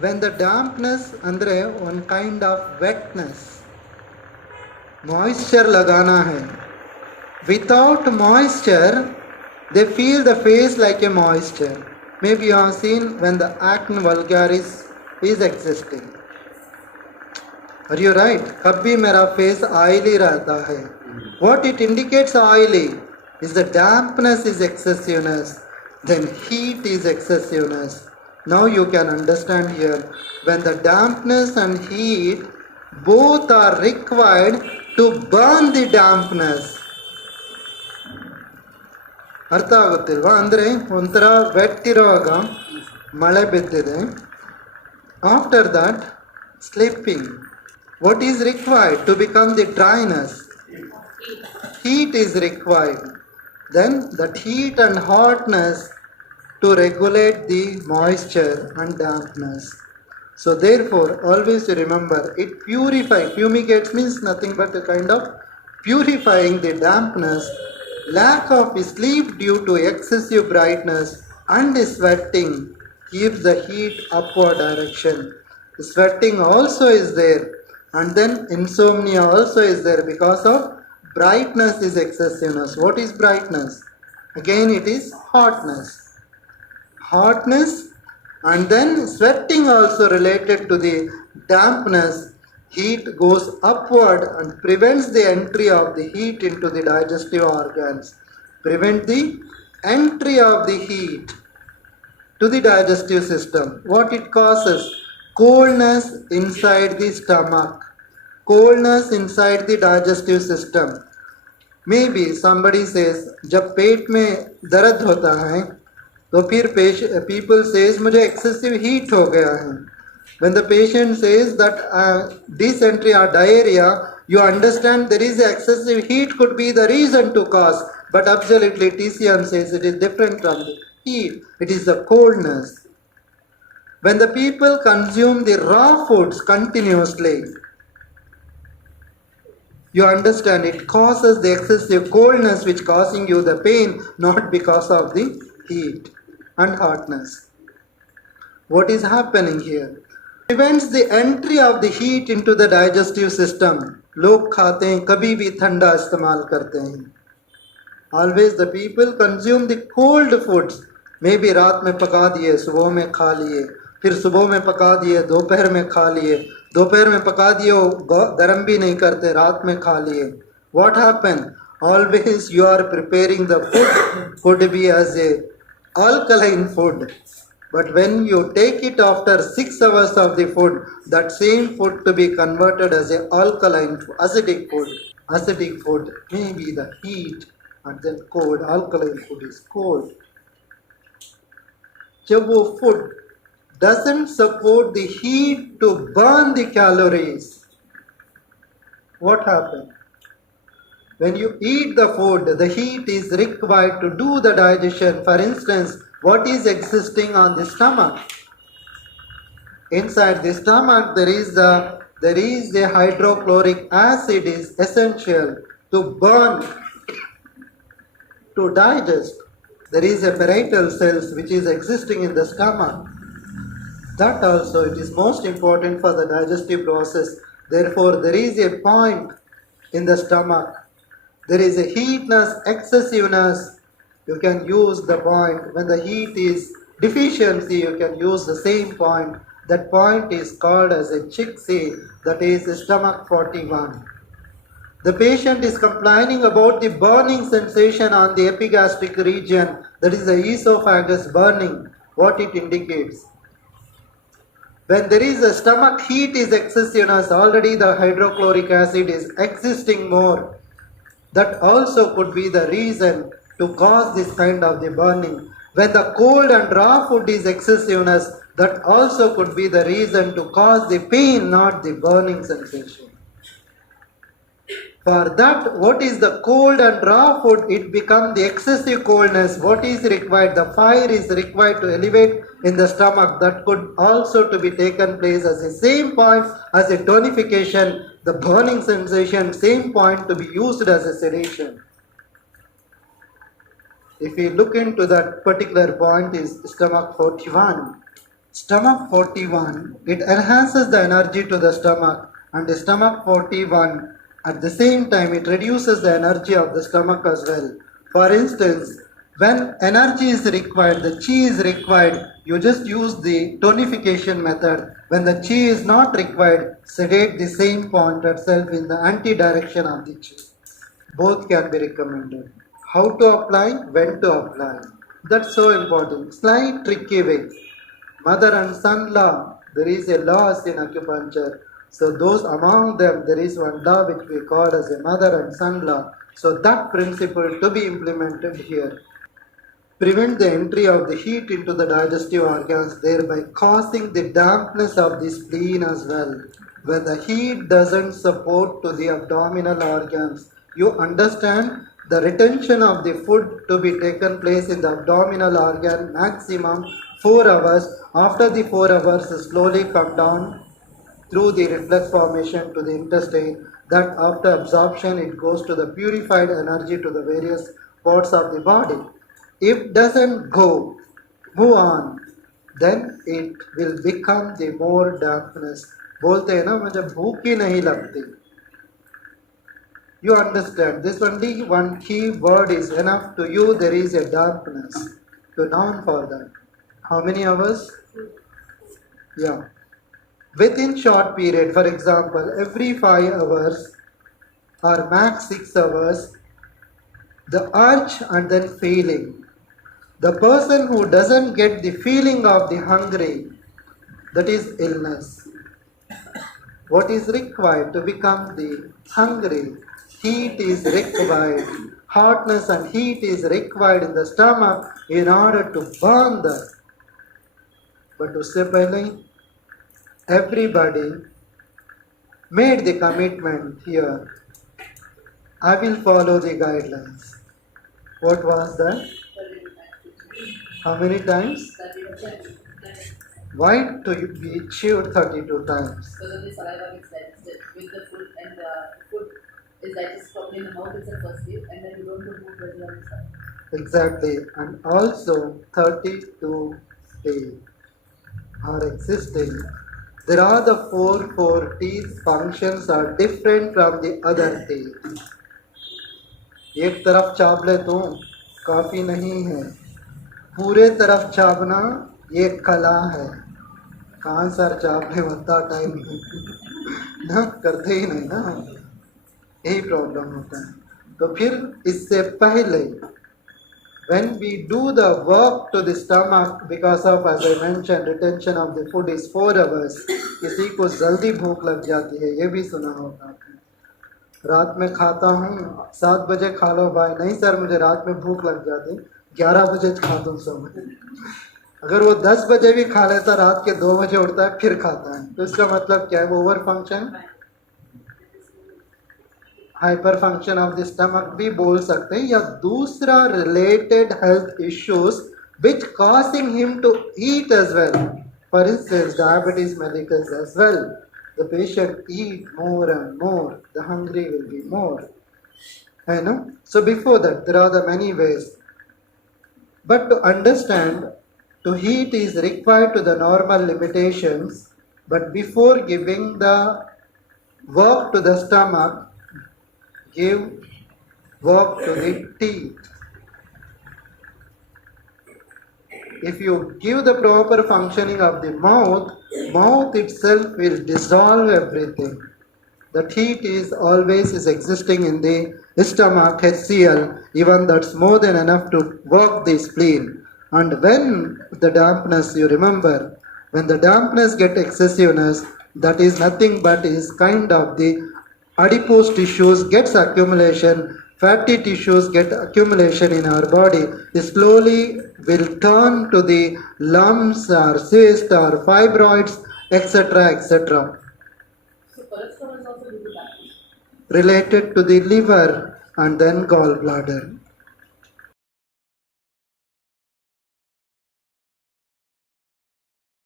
when the dampness andre one kind of wetness, moisture lagana hai. Without moisture, they feel the face like a moisture. Maybe you have seen when the acne vulgaris is existing. Are you right? Kabhi mera face oily रहता है. What it indicates oily is the dampness is excessiveness, then heat is excessiveness. Now you can understand here, when the dampness and heat both are required to burn the dampness. ಅರ್ಥ ಆಗುತ್ತಿಲ್ವಾ? ಅಂದರೆ ಒಂಥರ vet ಇರುವಾಗ ಮಳೆ ಬಿದ್ದಿದೆ, after that slipping, what is required to become the dryness? Heat is required. Then that heat and hotness to regulate the moisture and dampness. So therefore, always remember, it purifies. Fumigates means nothing but a kind of purifying the dampness. Lack of sleep due to excessive brightness and sweating keeps the heat upward direction. Sweating also is there, and then insomnia also is there because of brightness is excessiveness. What is brightness? Again it is hotness. Hotness and then sweating also related to the dampness. Heat goes upward and prevents the entry of the heat into the digestive organs. Prevent the entry of the heat to the digestive system. What it causes? Coldness inside the stomach. Coldness inside the digestive system. Maybe somebody says, जब पेट में दर्द होता है तो फिर people says मुझे excessive heat हो गया है. When the patient says that dysentery or diarrhea, you understand there is excessive heat could be the reason to cause, but absolutely TCM says it is different from the heat. It is the coldness. When the people consume the raw foods continuously, you understand it causes the excessive coldness which causing you the pain, not because of the heat and hotness. What is happening here? Prevents the entry of the heat into the digestive system. लोग खाते हैं, कभी भी ठंडा इस्तेमाल करते हैं. Always the people consume the cold foods. Maybe रात में पका दिए, सुबह में खा लिए, फिर सुबह में पका दिए, दोपहर में खा लिए, दोपहर में पका दिए, गर्म भी नहीं करते, रात में खा लिए. What happened? Always you are preparing the food could be as a alkaline food. But when you take it after 6 hours of the food, that same food to be converted as a alkaline, acidic food. Acidic food may be the heat and then cold. Alkaline food is cold. जब वो food doesn't support the heat to burn the calories, what happens? When you eat the food, the heat is required to do the digestion. For instance, what is existing on the stomach? Inside the stomach there is the hydrochloric acid is essential to burn, to digest. There is a parietal cells which is existing in the stomach. That also it is most important for the digestive process. Therefore there is a point in the stomach. There is a heatness, excessiveness. You can use the point. When the heat is deficiency, you can use the same point. That point is called as a Chixi, that is stomach 41. The patient is complaining about the burning sensation on the epigastric region, that is the esophagus burning. What it indicates? When there is a stomach heat is excessiveness, already the hydrochloric acid is existing more. That also could be the reason to cause this kind of the burning. When the cold and raw food is excessiveness, that also could be the reason to cause the pain, not the burning sensation. For that, what is the cold and raw food? It becomes the excessive coldness. What is required? The fire is required to elevate in the stomach. That could also to be taken place as the same point as a tonification. The burning sensation, same point to be used as a sedation. If we look into that particular point is stomach 41. Stomach 41, it enhances the energy to the stomach, and the stomach 41 at the same time it reduces the energy of the stomach as well. For instance, when energy is required, the chi is required, you just use the tonification method. When the chi is not required, sedate the same point itself in the anti-direction of the chi. Both can be recommended. How to apply, when to apply. That's so important. Slight tricky way. Mother and son law, there is a laws in acupuncture. So those among them, there is one law which we call as a mother and son law. So that principle to be implemented here. Prevent the entry of the heat into the digestive organs, thereby causing the dampness of the spleen as well. When the heat doesn't support to the abdominal organs, you understand the retention of the food to be taken place in the abdominal organ maximum 4 hours. After the 4 hours, slowly come down through the reflex formation to the intestine, that after absorption it goes to the purified energy to the various parts of the body. If doesn't go, move on, then it will become the more dampness. बोलते हैं ना मुझे भूख ही नहीं लगती. You understand, this only one key word is enough to you. There is a dampness to known for that. How many hours? Yeah. Within short period, for example, every 5 hours or max 6 hours, the urge and then feeling. The person who doesn't get the feeling of the hungry, that is illness. What is required to become the hungry? Heat is required. Hotness and heat is required in the stomach in order to burn that. But usse pehle, everybody made the commitment here. I will follow the guidelines. What was that? How many times? Why to be chewed 32 times? So that the saliva gets digested with the food, and the food is digested properly in the mouth itself first, and then you don't do food pressure on the stomach. Exactly, and also 32 days are existing. There are the four teeth functions are different from the other teeth. एक तरफ चाप ले तो काफी नहीं है, पूरे तरफ चापना ये कला है. कहाँ सर चापने बनता टाइम ना करते ही नहीं ना, यही प्रॉब्लम होता है. तो फिर इससे पहले when we do the work to the stomach, because of, as I mentioned, retention of the food is 4 hours, किसी को जल्दी भूख लग जाती है, ये भी सुना होगा आपने. रात में खाता हूँ 7 बजे खा लो भाई, नहीं सर मुझे रात में भूख लग जाती 11 बजे खा दो समय. अगर वो 10 बजे भी खा लेता, रात के 2 बजे उठता है फिर खाता है, तो इसका मतलब क्या है? वो over function, hyper function of the stomach भी बोल सकते हैं, या दूसरा related health issues which causing him to eat as well. For instance diabetes mellitus as well. The patient eat more and more, the hungry will be more. I know. So before that, there are the many ways. But to understand, to heat is required to the normal limitations. But before giving the work to the stomach, give work to the teeth. If you give the proper functioning of the mouth itself will dissolve everything. The heat is always existing in the stomach, HCl, even that's more than enough to work the spleen. And when the dampness, you remember, when the dampness get excessiveness, that is nothing but is kind of the adipose tissues gets accumulation, fatty tissues get accumulation in our body, slowly will turn to the lumps or cysts or fibroids, etc., etc. So cholesterol is also due to that. Related to the liver and then gallbladder.